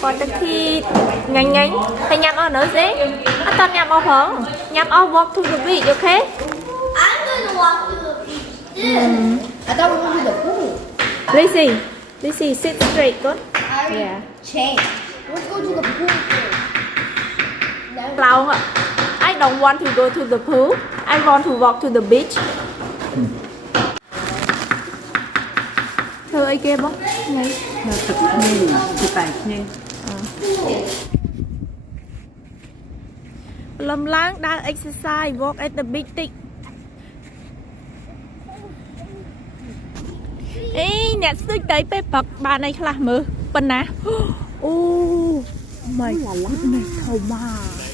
for the kid. Nhanh. Hay nhắm ở nữa gì? À, toàn nhắm ở không? Nhắm ở walk to the beach, okay? I'm gonna walk to the beach. I thought we were going to the pool. Lizzie, sit straight, good. Yeah. Change. Let's go to the pool first. Lâu ạ. I don't want to go to the pool. I want to walk to the beach. Thưa ai kia bóng? Ngay. Là thật nhiều, thì phải nhiều. Lâm láng đang exercise, walk at the beach tick. Ê, nè sức tới bếp bật bà này là mơ. Bên ná. Oh my goodness, how much.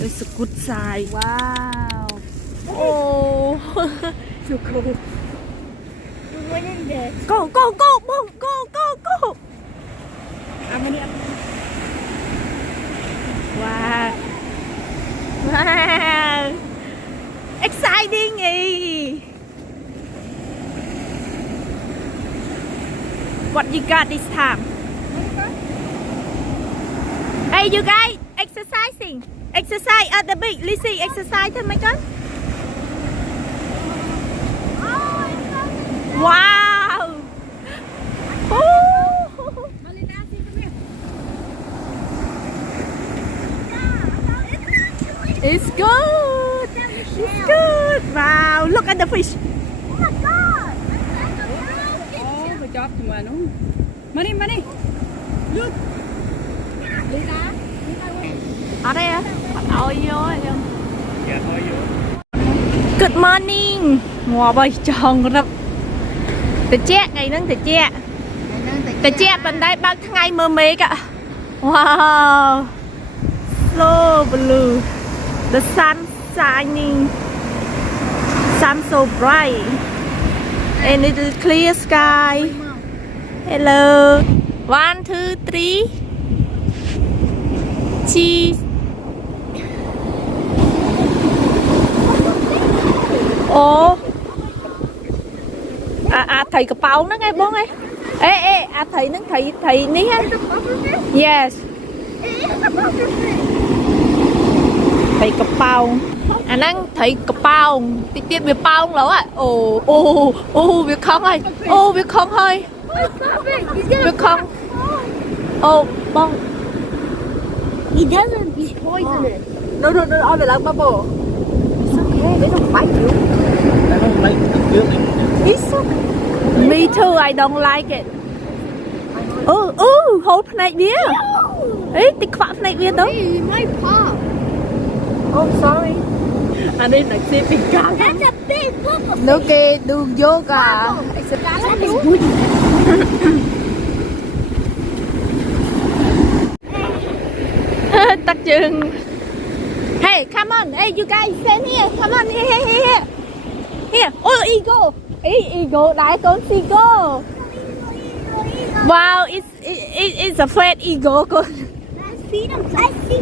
It's a good size. Wow. Oh. So cool. What is this? Go, boom, go. How many? Wow. Exciting. What you got this time? Hey, you guys exercising. Exercise at the beach. Lizzie, exercise thôi mấy con. Wow. It's good. It's good. Wow, look at the fish. Oh my god! Ôi, chót mà nó. Mà đi. Look. Ở đây á. Ôi vô. Dạ thôi vô. Good morning. Ngồi bay tròn rập. Từ che ngày nắng từ che bên đây bao ngày mơ mê cả. Wow. So blue. The sun shining. Sun so bright. And it is clear sky. Hello. 1, 2, 3. Cheese. Ồ. Thầy cặp bao nó nghe bố nghe. Ê, thầy nó thầy ní á. Yes. Thầy cặp bao. Năng thầy cặp bao. Tiếp việc bao lỗ ạ. Ồ, việc không ơi. Việc không ơi. Việc không. Bông. He doesn't. He's poisonous. No, all the like bubble. It's okay. They don't bite you. Tại không lấy được trước đi. It's okay. Me too, I don't like it. Hold plate beer. Ê, tịch khoạ plate beer đó. Hey, it might pop. Oh, sorry. Anh ấy lại xếp bình cảm. That's a big purple. Look at do yoga. That is good. Tắt chừng. Hey, come on. Hey, you guys, stand here. Come on, here. Here. Oh, eagle. Eagle, đại con seagull. Wow, it's a fat eagle. I see them. I see.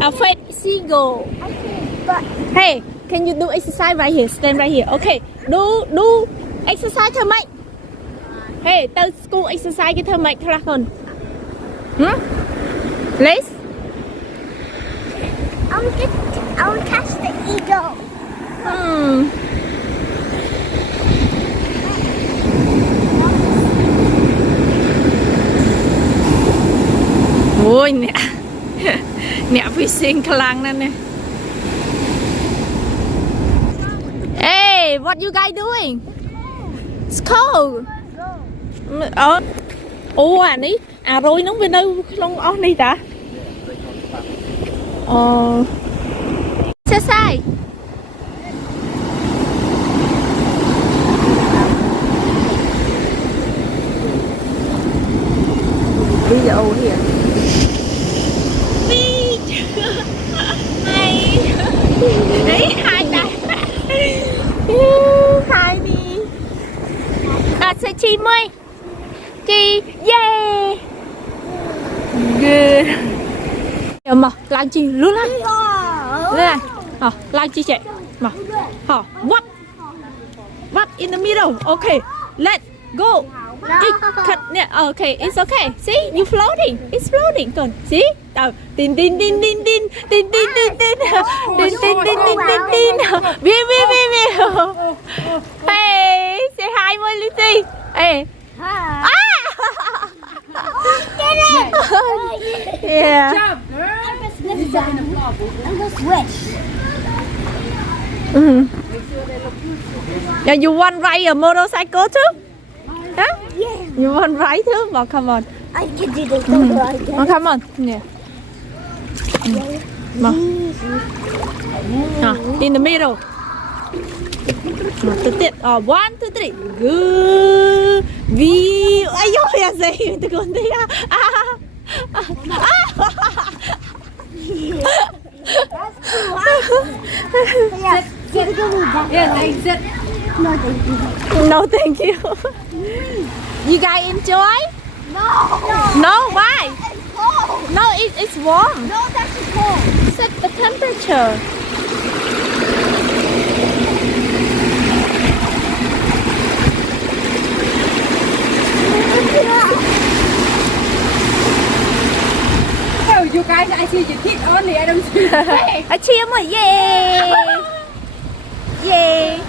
A fat seagull. I see. But Hey, can you do exercise right here? Stand right here. Okay. Do exercise thôi mày. Hey, tới school exercise cái thôi mày thôi con. Let's. I will catch the eagle. Ôi nè. Nè fishing khả năng nè nè. Hey, what you guys doing? It's cold. Anh ấy. Rồi nó bên đâu không đi ta? Exercise. Video here. Đấy, hai tay. Hai đi. Sẽ chi mươi. Chi, yeah. Good. Giờ mà, làm chi, luôn lên. Lên này. Làm chi chạy. Mà. What in the middle. Okay, let's go. Okay, it's okay. See, you floating. It's floating. Con, see? Tin tin tin tin tin tin tin tin tin tin tin tin tin tin tin. View. Hey, say hi, my Lucy. Hey. Hi. Ah! Yeah. I'm gonna switch. Yeah, you want ride a motorcycle too? Huh? Yeah. You want ride too? Well, come on. I can do this over again. Oh, come on. Yeah. In the middle. Oh, 1, 2, 3. Good. View. Ayo, ya say the good thing. That's cool. Yeah. Get it back. Yeah, that's it. No, thank you. No, thank you. You guys enjoy? No. No, why? It's cold. No, it's warm. No, it's actually cold. Set the temperature. Oh, you guys, I see your kids only. I don't see. I cheer me, yay! Yay!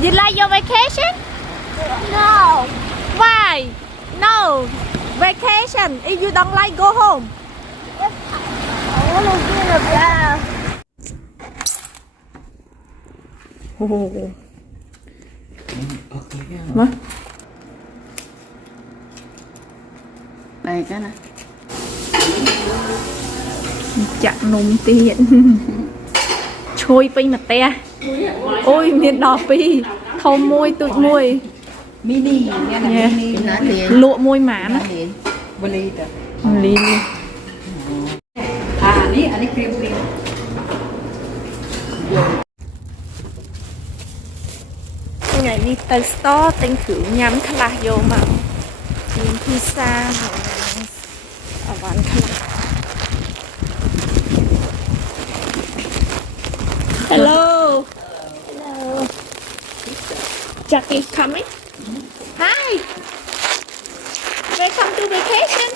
You like your vacation? No. Why? No. Vacation. If you don't like, go home. I want to get a bath. Mà? Đây cái này. Chặt nung tiền. Chui pin mặt te. Ôi miền đỏ pi. Thâu môi tụi môi. Mini, nghe là Yeah. mini. Lụa môi má nó. Beli tu. Lý. Ini krim krim. Ngày đi tới store tên thử nhắm khla vô mà. Tìm pizza ở bán khla. Hello. Hello. Jackie coming? Hi. Welcome to vacation.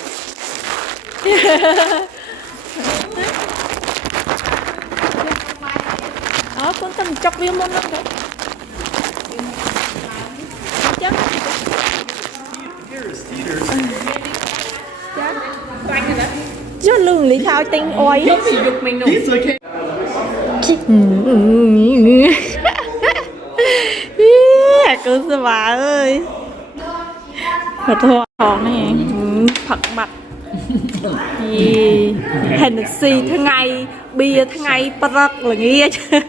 Con tầm chọc viên môn lắm đấy. Chắc. Cho lường lý thao tinh oi. Cô sư bà ơi. Thật thôi. Còn này. Phật mặt. Hennessy tháng ngày bia tháng ngày bật là nghe chứ.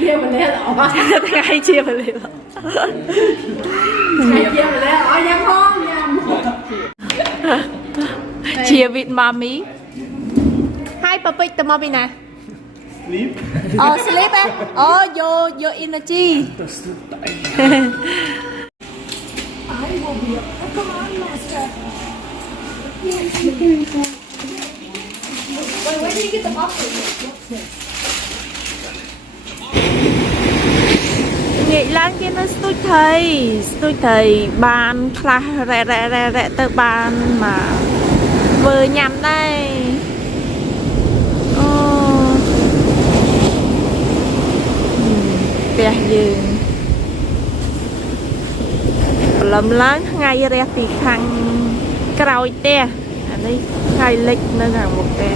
Kia mà lẽ lọ. Tháng ngày chia mà lẽ lọ. Kia mà lẽ lọ nhắm không nhắm. Chia vịt mami. Hi Papik tao mau đi nè. Sleep. Oh sleep eh. Oh your energy. Nghĩ lan kia nó tôi thầy bàn khla rẻ tới bàn mà vừa nhầm đây. Bè dường lầm lớn ngay ra thì khăn cào te anh ấy khai lịch nữa là một te.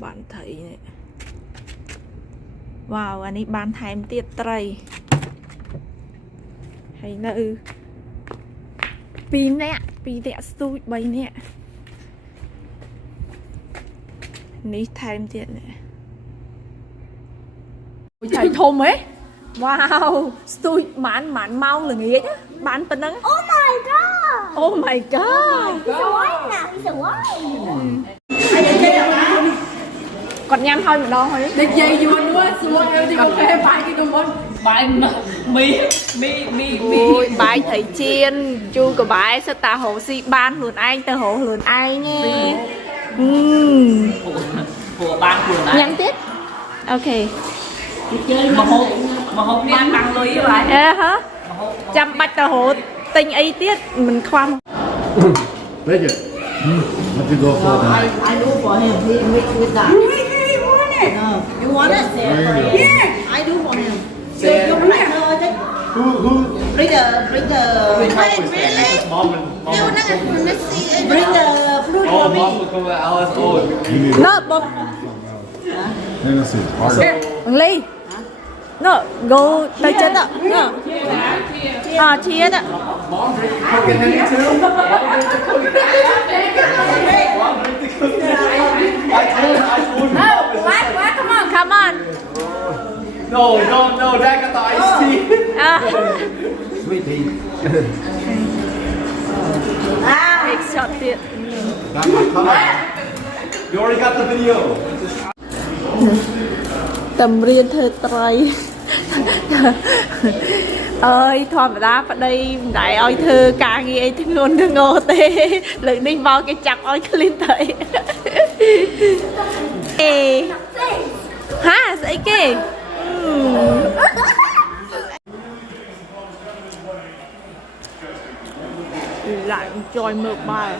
Bạn thấy này. Wow, anh ấy bán thêm tiết tray. Hay nữ. Pin nè xui bay nè. Ní thêm tiết nè. Ôi trời thôm ấy. Wow, xui mãn mau là nghĩa chứ. Bán phần nâng. Oh my god. Oh my god. He's a wine now. He's a wine. Còn nhắm thôi mà đo thôi. Để dây vô nữa. xua em thì có phải bài cái đồng môn bài Ôi, bài thầy chiên chu của bài sẽ ta hồ si ban luôn anh ta hồ luôn ai nghe của ban của này nhắn tiếp ok mà hộp đi ăn bằng lưới vậy ê hả chăm bạch ta hồ tinh ấy tiết mình khoan Take it. Let you go for that. I do for him. He mix with that. No. You want it? Yeah. I do for him. You like her chứ? Bring the. Wait, really? You not messy. Bring the fruit for me. nó bông Hennessy. Harder. ly nó go tay chân ạ nó chia đó come on No, that got the iced tea. à Sweet tea. big shot tiệt Got my color. You already got the video. tầm riêng thơ trai ơi thôi mà đá vào đây đại ơi thơ ca nghe thơ ngôn ngô tê lần đi vào cái chặt ơi cái liên thầy ê hả dậy kì lại trôi mượt mà